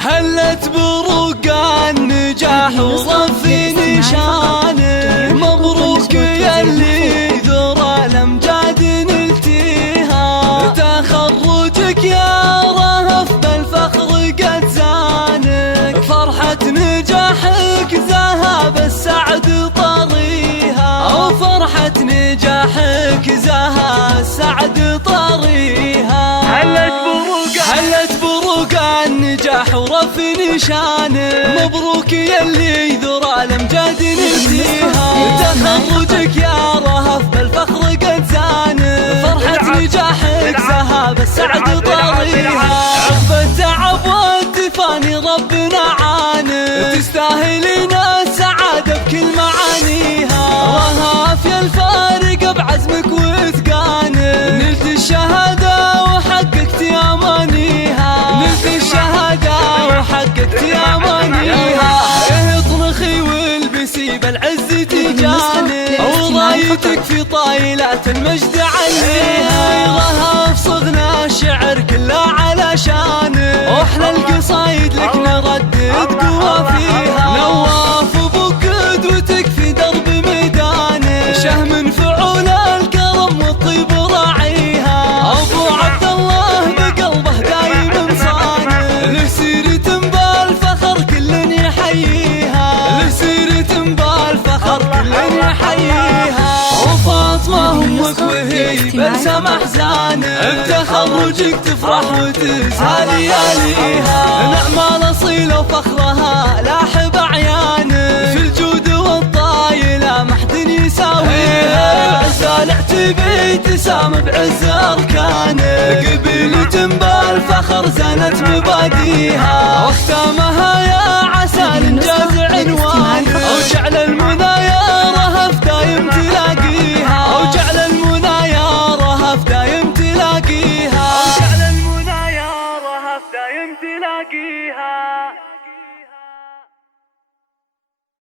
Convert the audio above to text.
هلت بروق النجاح ورفي نشانك، مبروك يلي ذرى الأمجاد نلتيها، تخرجك يا رهف بالفخر قد زانك، فرحة نجاحك ذهب السعد طريها، وفرحة نجاحك زها السعد طريها. هلت بروق النجاح ورفي نشانك، مبروك يلي ذرى الأمجاد نلتيها، تخرجك يا رهف بالفخر قد زانك، فرحة نجاحك ذهب السعد طريها، عقب التعب والتفاني ربنا عانك، تستاهلين السعادة بكل معانيها، رهف يا الفارق بعزمك واتقانك، نلت الشهادة وحققت أمانيها، نلت الشهادة وحققت أمانيها، اطرخي والبسي بالعز تجاني، ورايتك في طايلات المجد عليها، رهف صغنا الشعر كله علشانك، واحلى القصايد لك نردد قوة فيها، نواف ابوك قدوتك في درب ميدانك، شهم فعول الكرم والطيب راعيها، ابو عبد الله بقلبه دايم صانع، له سيرة بالفخر كل يحييها، له سيرة بالفخر كل يحييها، وفاطمة امك وهي بلسم احزانك، بتخرجك تفرح وتزهى لياليها، نعم الاصيله وفخرها لاح بعيانك، في الجود والطايله ما حد يساويها، عسى العتبي تسام بعز اركانك، قبيلة بالفخر زانت مباديها، واختامها يا عسى الانجاز عنوانك، وجعل المنى يا رهف دايم تلاقيها، وجعل المنى يا رهف دايم تلاقيها، وجعل المنى يا رهف دايم تلاقيها.